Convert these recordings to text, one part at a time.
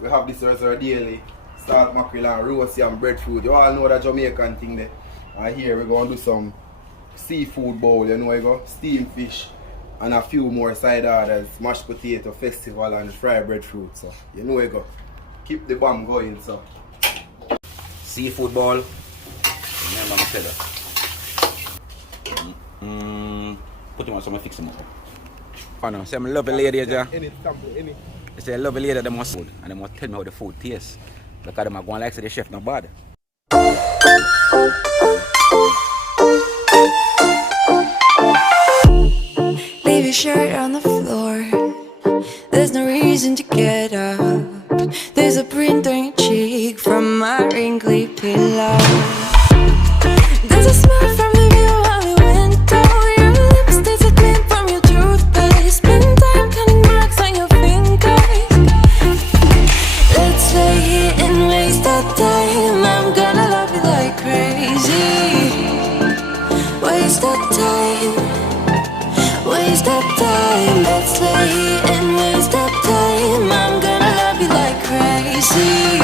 we have this as our daily salt mackerel and roast and breadfruit. You all know that Jamaican thing there. And here we're going to do some seafood bowl, you know, you go steamed fish and a few more side orders, mashed potato, festival and fried breadfruit. So you know you go. Keep the bomb going, so. Seafood bowl. Remember me tell you. Put him on some fix him up. Fano, say I'm a lovely lady here. Any sample, any. They say a lovely lady that must food and they must tell me how the food tastes. Because they are going like say the chef not bad. Leave your shirt on the floor. There's no reason to get up. There's a print on your cheek from my wrinkly pillow. There's a smell from the view of the window. Your lips, there's a glint from your toothpaste. Spend time counting marks on your fingers. Let's lay here and waste our time. I'm gonna love you like crazy. Waste our time. Waste that time, let's lay here and waste that time. I'm gonna love you like crazy.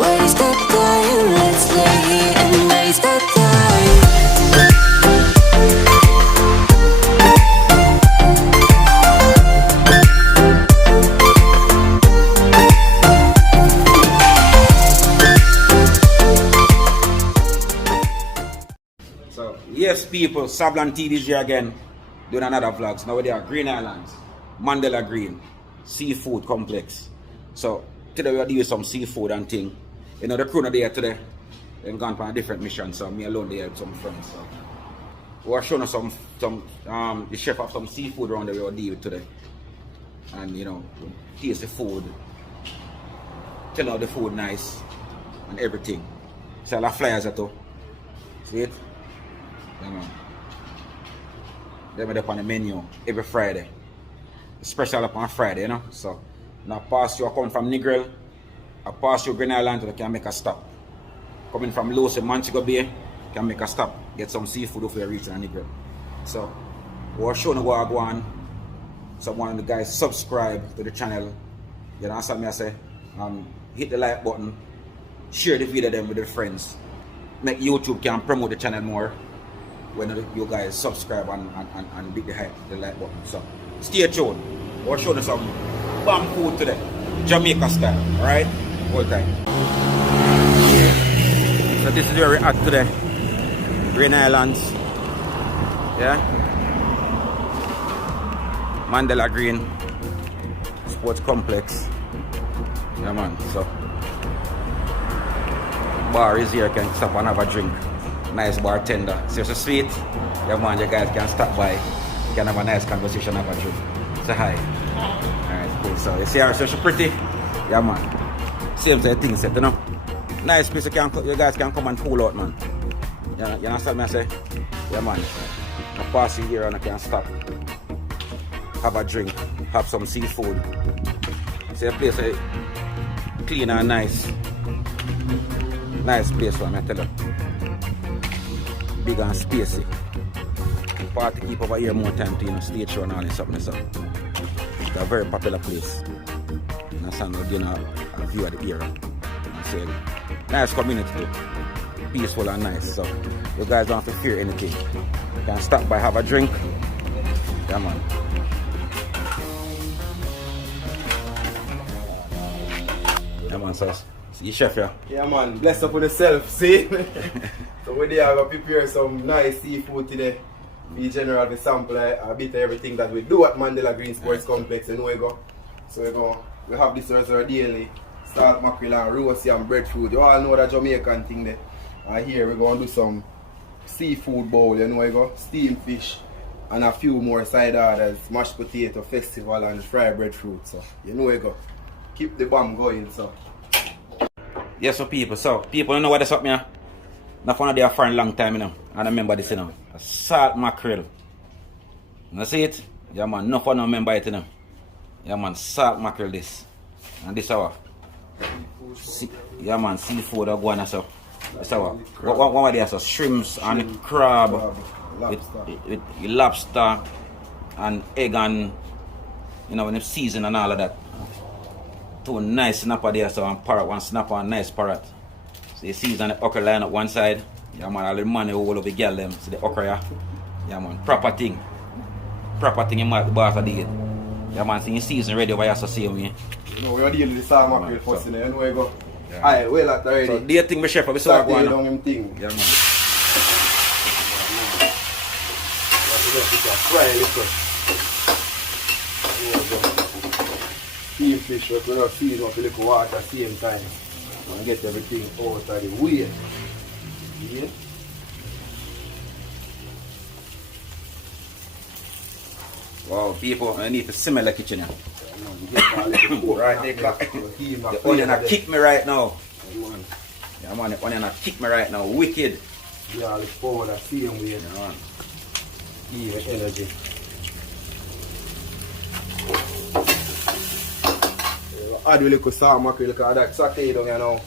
Waste that time, let's lay here and waste that time. So, yes people, Savland TV is here again. Doing another vlogs. Now we are Green Islands, Mandela Green, seafood complex. So today we are doing some seafood and thing. You know the crew not there today. They've gone on a different mission, so me alone there with some friends. So we are showing us the chef of some seafood around that we are dealing with today. And you know, taste the food, tell how the food nice and everything. So I'll flyers at all. See it? Yeah, man. They're up on the menu every Friday. Special up on Friday, you know. So now pass you coming from Negril, I pass you Green Island, you can make a stop. Coming from Los and Montego Bay, can make a stop, get some seafood if you reach Negril. So we're showing you what I go on. So one of the guys subscribe to the channel. You know what I say? Hit the like button, share the video them with your friends. Make YouTube can promote the channel more. When you guys subscribe and hit the like button. So stay tuned. We'll show you some bomb food today. Jamaica style, alright? All time. So this is where we're at today. Green Islands. Yeah? Mandela Green Sports Complex. Yeah man, so bar is here, you can stop and have a drink. Nice bartender. So it's sweet. Yeah man, you guys can stop by. You can have a nice conversation, have a drink. Say hi. Alright, cool. So you see her, so she's pretty. Yeah man. Same sort of thing set, you know. Nice place you guys can come and pull out, man. You understand me I say? Yeah man. I pass you here and I can stop. Have a drink. Have some seafood. See the place clean and nice. Nice place one, I tell you. Big and spacey. Party keep over here more time to, you know, stage show and all this something. So it's a very popular place. And that's how we're doing a view of the area. So, nice community too. Peaceful and nice. So you guys don't have to fear anything. You can stop by, have a drink. Yeah man. Yeah man, so see you chef, yeah? Yeah man, bless up on yourself, see? So we're there to prepare some nice seafood today. We generally sample a bit of everything that we do at Mandela Green Sports Complex, you know we go. So we have this as our daily salt mackerel and roast and breadfruit. You all know that Jamaican thing there. And here we're going to do some seafood bowl, you know we go. Steamed fish and a few more side orders, mashed potato, festival and fried breadfruit. So you know we go. Keep the bomb going, so. Yes, so people know what that's up here. Not one of them for a long time, you know. And I remember this, you know. A salt mackerel. You see it? Yeah man, no one remember it, you know. Yeah man, salt mackerel this. And this our yeah man, seafood or go on so. This our what are they? So shrimps and crab with lobster and egg and you know when it's seasoned and all of that. two nice snapper there, so one parrot, one snapper, and nice parrot. So you see it's on the okra line up one side. Yeah man, all the money all over the girl them. So the okra, yeah man, proper thing. Proper thing you might the boss of the yeah man, so you season ready over here, so see me. You know, we're dealing with the salmon mackerel first, you know where you go. Yeah. Aye, well that already. So do you think my chef will be so going down on? him thing. Yeah man. Fry a little. Steam fish, but we're not season up a little water at the same time. And get everything out of the way. Yeah. Wow, people, I need to simmer the kitchen here. Right, the onion a kick me right now. Yeah man, the onion a kick me right now. Wicked. Yeah, the forward the same way. Yeah man. Give energy. Add a little salmon mackerel because that saute down here now.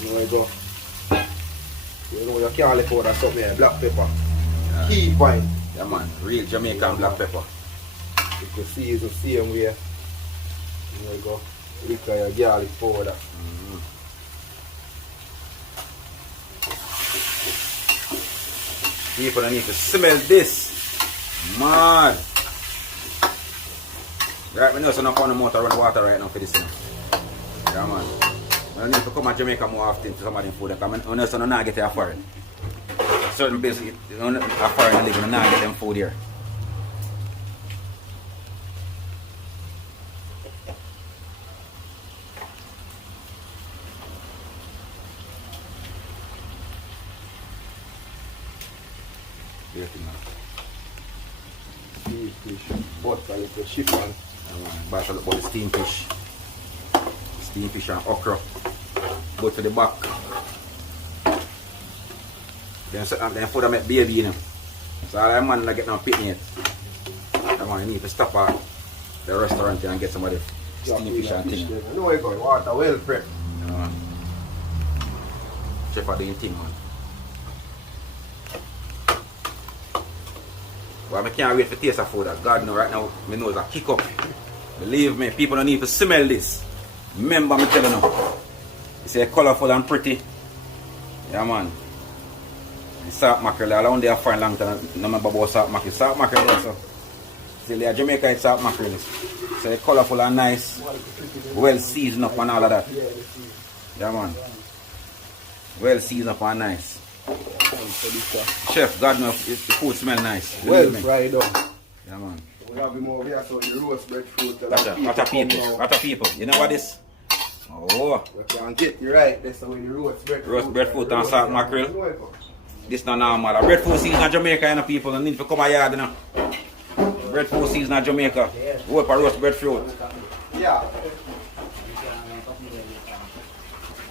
You know where you go. You know you can't let out that stuff here. Black pepper. Yeah. Key point. Yeah man, real Jamaican black pepper. You can see it's the same way. There you go. Look at your garlic powder. People need to smell this. Man. Right, we know so I'm on the motor run water right now for this. Yeah man. I need to come to Jamaica more often to some of them food. Because I know so I'm not getting a foreign. Certain places, you know, a foreign live and not get them food here. Steam fish, butter, little chicken. But I look about the steam fish. Steam fish and okra. Go to the back. Then food I make baby in them. So all that man not get no picnic yet. That man need to stop at the restaurant and get some of the steam fish and thing. You know where you go, water well prepped. Chef are doing thing man. Well, I can't wait for taste of food. God know right now, my nose a kick up. Believe me, people don't need to smell this. Remember me telling you. It's a colourful and pretty. Yeah man. The salt mackerel, I don't there for a long time. No remember about salt mackerel. Salt mackerel also. Still there Jamaica it's salt mackerel. So it's colourful and nice. Well seasoned up and all of that. Yeah man. Well seasoned up and nice. Chef, God knows the food smell nice. Well fried up. Yeah man. We have him over here, so the roast breadfruit. What a people. What a people. You know what this? Oh. We can get you right. That's the way the roast breadfruit. Roast breadfruit and salt mackerel. This not normal. Breadfruit season in Jamaica, you know, people. Don't need to come a yard, you know. Breadfruit season in Jamaica. We have a roast breadfruit. Yeah.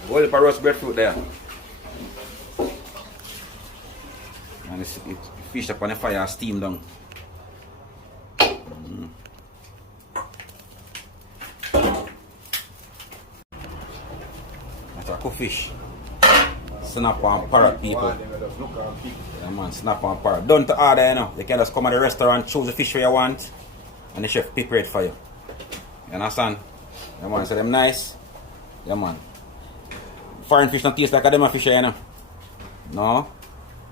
We have a roast breadfruit there. And it's fish up on the fire, steam down. That's a cook fish. Snap and parrot, people. Yeah man, snap and parrot. Done to order, you know. You can just come to the restaurant, choose the fish you want, and the chef prepare it for you. You understand? Yeah man, so them nice. Yeah man. Foreign fish don't taste like a them fish, you know. No.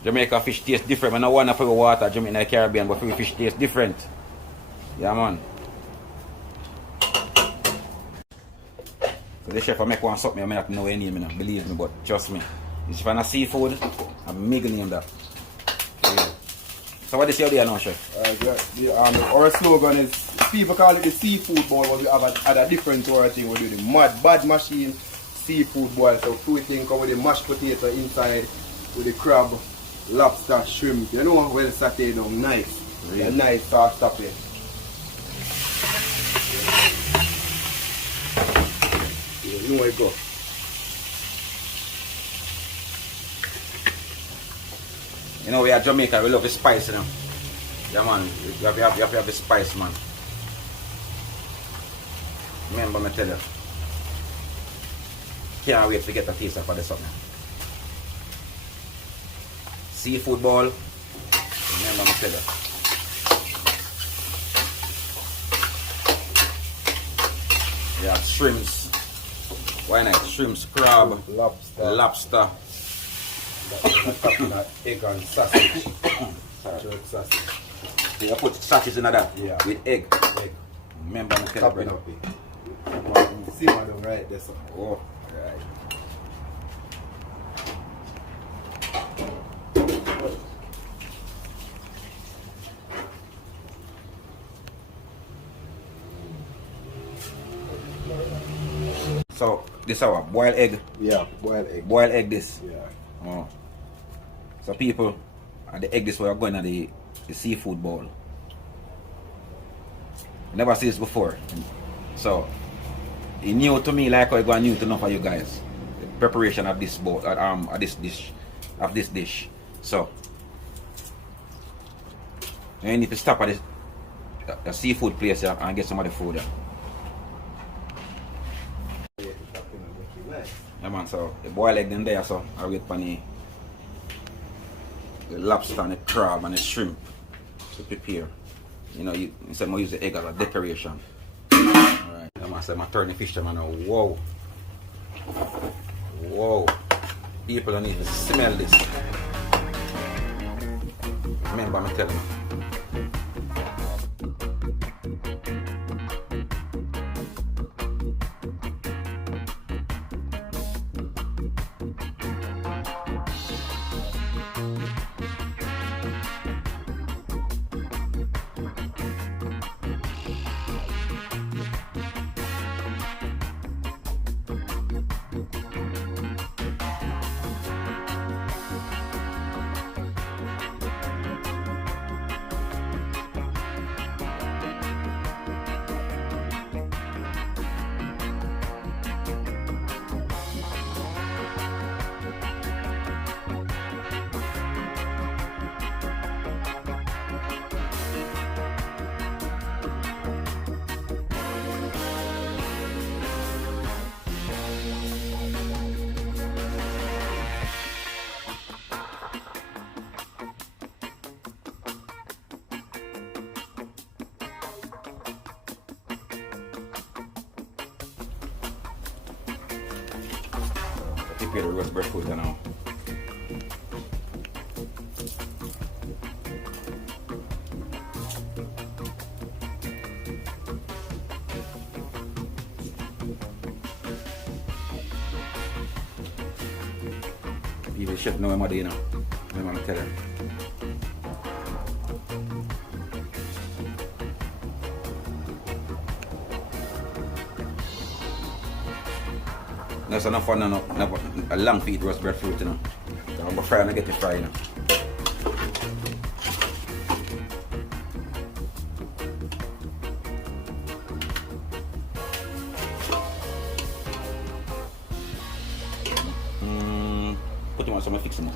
Jamaica fish taste different. I don't want to put water Jamaica in the Caribbean, but fish taste different. Yeah man. So the chef will make one something I may not know any name, you know. Believe me, but trust me. If I'm a seafood, I'm making name that. Yeah. So what is your idea now, chef? Our slogan is, people call it the seafood bowl, but we have a different sort of thing. We do the mud bad machine seafood bowl. So two things come with the mashed potato inside, with the crab, lobster, shrimp. You know, well sauteed down, nice. Really? A nice sauce top it. You know where it go. You know, we are Jamaica, we love the spice, you know. Yeah man, you have to have the spice, man. Remember me tell you. Can't wait to get a taste of this something. Seafood bowl. Remember me tell you. Yeah, shrimps. Why not? Shrimps, crab, lobster. lobster. That egg and sausage. Jerk sausage. So you put sausage in that Yeah. with egg. Egg. Remember I'm telling Chopping you. up it. See what I'm right there, so. Oh, right. So this is our boiled egg. Yeah, boiled egg. Boiled egg this. Yeah. Oh. So people, the egg this we are going to the seafood bowl. Never seen this before. So it new to me like how it got new to know for you guys. The preparation of this bowl this dish. So you need to stop at this a seafood place and get some of the food there. Yeah man, so the boiled egg in there, so I wait for the lobster and the crab and the shrimp to prepare. You know, you instead of use the egg as a decoration. Alright, yeah man, so I'm turning the fish to man now. Whoa. Whoa. People don't need to smell this. Remember I'm telling you. Prepare the roast breadfruit now. People should know what I'm doing now. I'm telling them. That's enough fun, a long feed roast breadfruit, you know. So I'm going to fry and get it fried, you know. Put him on some, fix him up.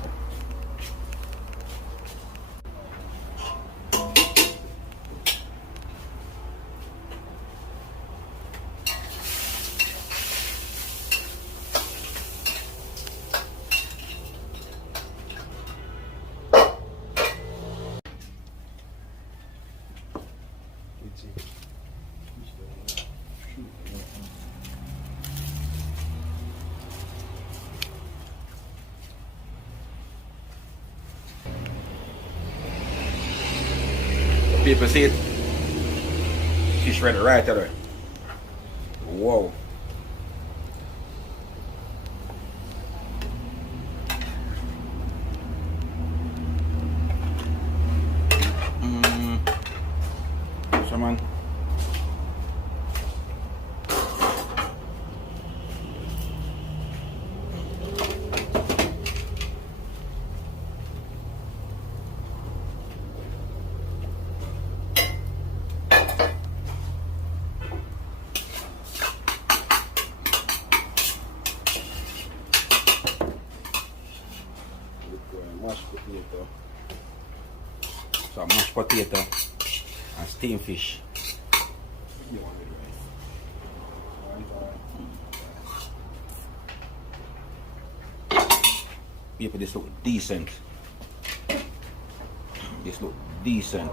People see it. Fish ready right there. Whoa. So man. Mashed potato. So mashed potato and steamed fish. People, this look decent. This look decent.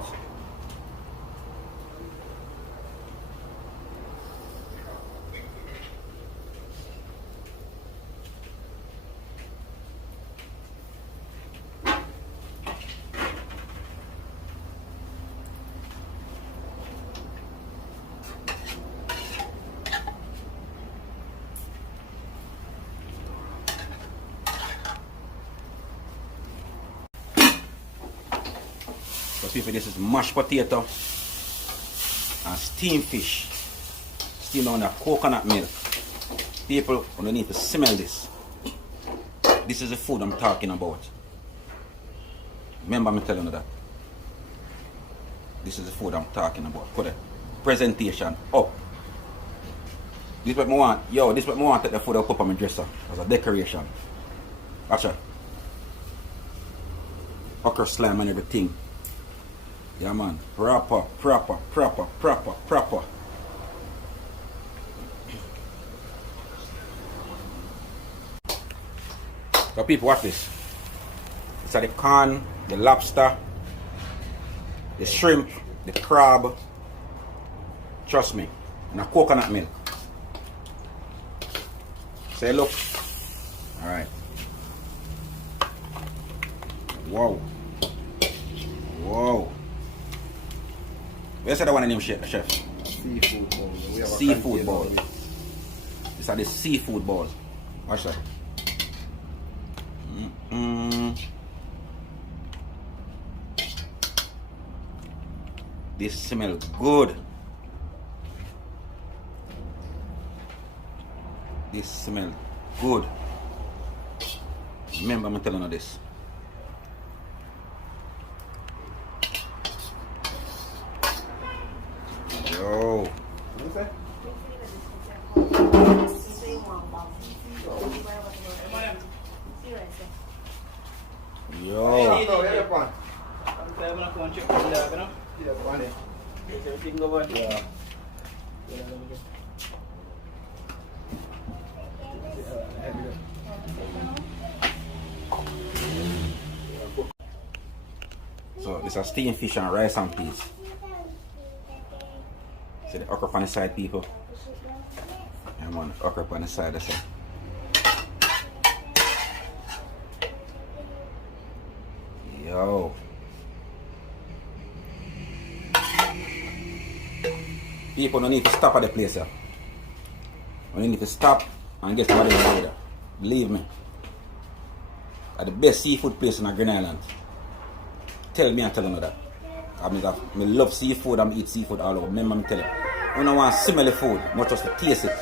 So people, this is mashed potato and steamed fish. Steamed on the coconut milk. People, you need to smell this. This is the food I'm talking about. Remember me telling you that. This is the food I'm talking about. Put it. Presentation up. This is what I want. Yo, this is what I want to take the food up on my dresser as a decoration. Watch it. Okra slime and everything. Yeah man. Proper. So people, watch this. It's the corn, the lobster, the shrimp, the crab. Trust me. And the coconut milk. Say look. Alright. Wow. Wow. Where's the one name, chef? Seafood bowl. Seafood bowl. These are the seafood balls. Watch that. This smells good. This smells good. Remember, I'm telling you this. Yo. Yo. So this is steamed fish and rice and peas. See the okra on the side, people. I'm on the okra on the side. That's it. Yo. People don't need to stop at the place. You need to stop and get somebody over there. Believe me. At the best seafood place in Green Island. Tell me and tell you that. I love seafood, I eat seafood all over. Remember me tell you. When I want to smell the food, not just to taste it.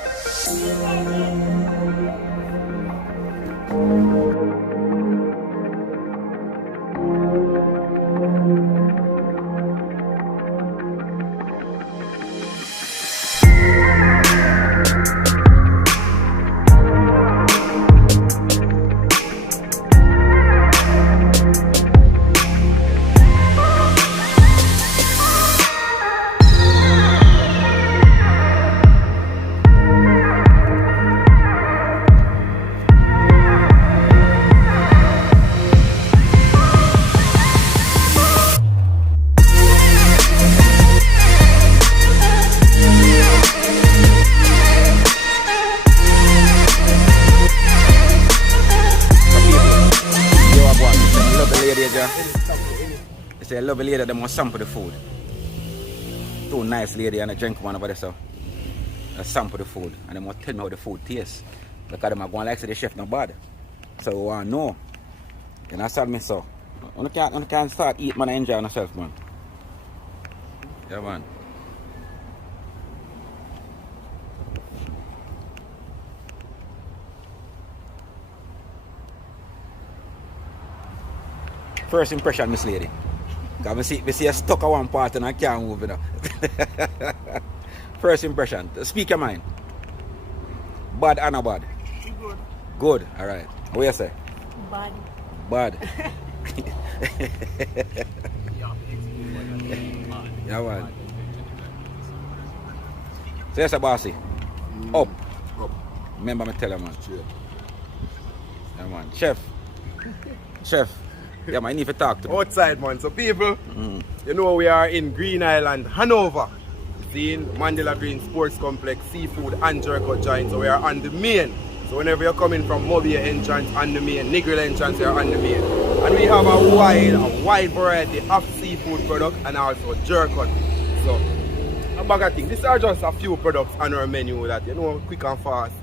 It's a lovely lady that must sample the food. Two nice lady and a gentleman over there, so they sample the food and they must tell me how the food tastes. Because they are going like say the chef not bad. So we want to know. You understand me, so? You can't start eating man and enjoy yourself, man. Yeah, man. First impression, Miss Lady. Because I see you stuck at one part and I can't move, you know. First impression. Speak your mind. Bad or not bad? Good. Good, alright. What you say? Bad. Bad. Yeah, man. So yes, bossy. Up. Remember me tell you, man. Yeah, man. Chef. Yeah, man, I need to talk to me. Outside, man. So people, you know we are in Green Island, Hanover. Seeing Mandela Green Sports Complex, Seafood and Jerko joint. So we are on the main. So whenever you're coming from Mobile entrance on the main, Negril entrance, you're on the main. And we have a wide variety of seafood products and also jerko. So a bag of things. These are just a few products on our menu that, you know, quick and fast,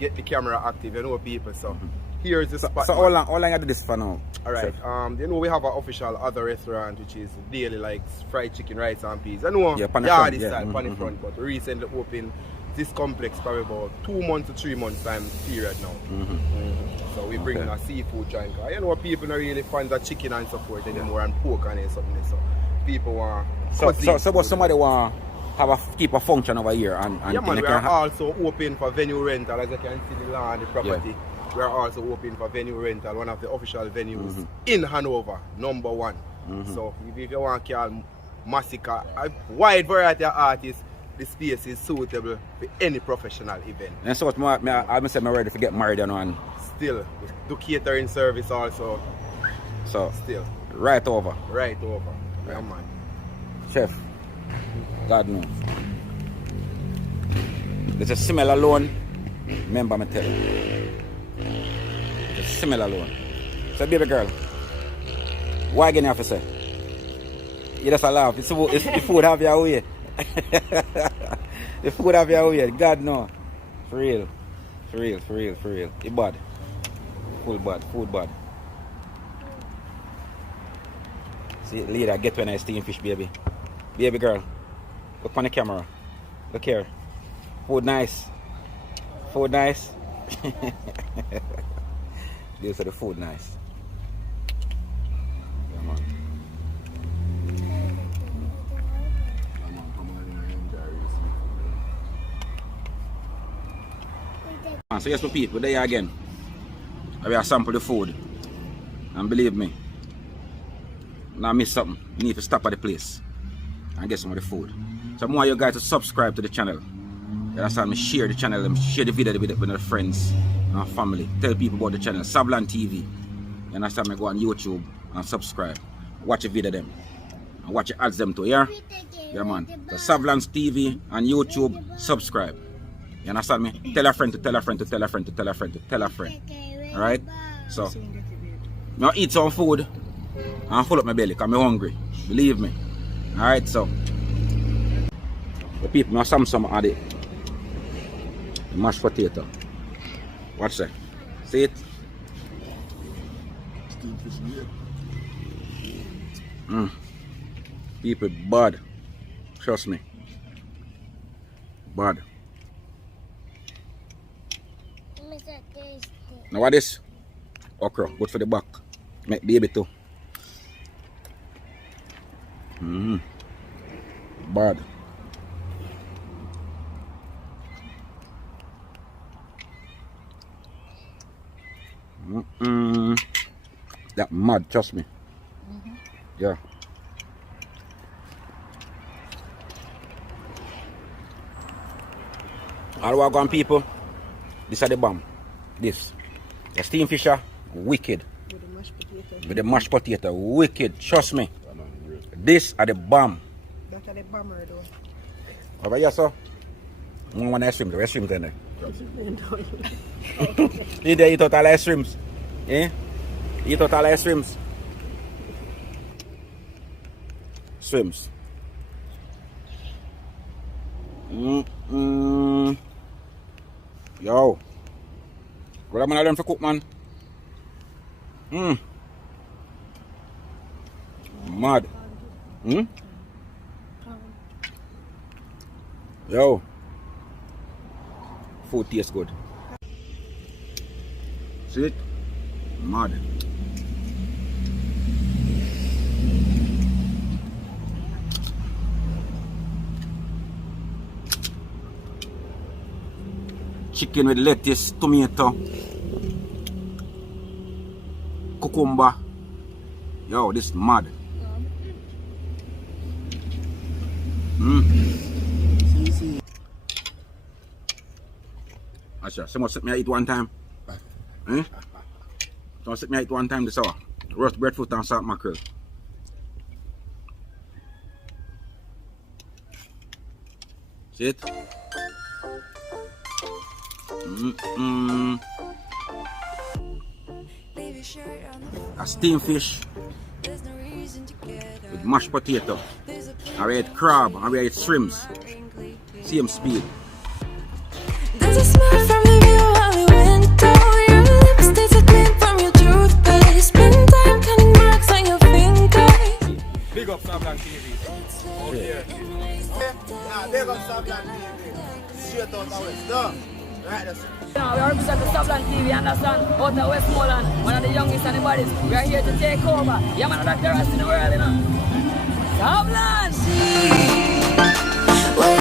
get the camera active, you know, people. So here's the spot. So how long you do this for now? Alright, chef? you know we have an official other restaurant which is daily like fried chicken, rice and peas. I know Yeah, pan the yeah, front, this yeah. style, pan the front, but we recently opened this complex probably about 2 months to 3 months time period now. So we bring in a seafood joint. You know people are really fans of chicken and so forth anymore and pork and something. So people want So somebody want keep a function over here and yeah man, they we can are also open for venue rental. As you can see the land, the property. We are also open for venue rental, one of the official venues in Hanover, #1. So if you want to call Massacre, a wide variety of artists, the space is suitable for any professional event. And so I'm say I'm ready to get married and Still, do catering service also. so Still, right over. right over. Yeah man. Chef, God knows. There's a similar loan. Remember me tell you. There's a similar loan. So baby girl, why again you have to say? You just a laugh. It's the food have your way. The food have your way. God no. For real. For real. It bad. Full bad. Food bad. See, leader, get when I steam fish, baby. Baby girl, look on the camera. Look here. Food nice. Food nice. This is the food nice. Come on. So yes, my people, we're there again. I will sample the food. And believe me, now I miss something. You need to stop at the place and get some of the food. So I want you guys to subscribe to the channel. You understand me? Share the channel and share the video with your friends and family. Tell people about the channel, Savland TV. You understand me? Go on YouTube and subscribe. Watch the video them. And watch the ads them too, yeah? Yeah man. So Savland TV and YouTube, subscribe. You understand me? Tell a friend to tell a friend to tell a friend to tell a friend to tell a friend. Alright? So now eat some food and full up my belly because I'm hungry. Believe me. Alright, so the people now some of the mashed potato. Watch that. See it? People bad. Trust me. Bad. Now what is? Okra. Good for the back. Make baby too. Bad. That mad, trust me. Yeah. All welcome people. This is the bomb. This. The steam fisher, wicked. With the mashed potato, wicked. Trust me. This are the bomb. That's the bomber though. Over here, sir. I want ice cream. The ice cream there. You there eat out all ice creams? Eh? Eat out all ice creams? Swims. Yo. What am I learning to cook, man? Mad. Yo. Food tastes good. See it? Mad. Chicken with lettuce, tomato, cucumber. Yo, this is mad. Asha, someone set me I eat one time. Eh? Someone set me I eat one time this hour. Roast breadfruit and salt mackerel. See it? A steam fish with mashed potato. I ate crab, I ate shrimps. Same speed. There's a smile from the view while we went out. Your lips taste like TV. Out here. Yeah, big up Savland TV. Straight out of West. No. Right, that's it. We represent the Savland TV, understand? Out of Westmoreland, one of the youngest and the baddest. We are here to take over. Yeah, man, that's the rest in the world, you know. Savland!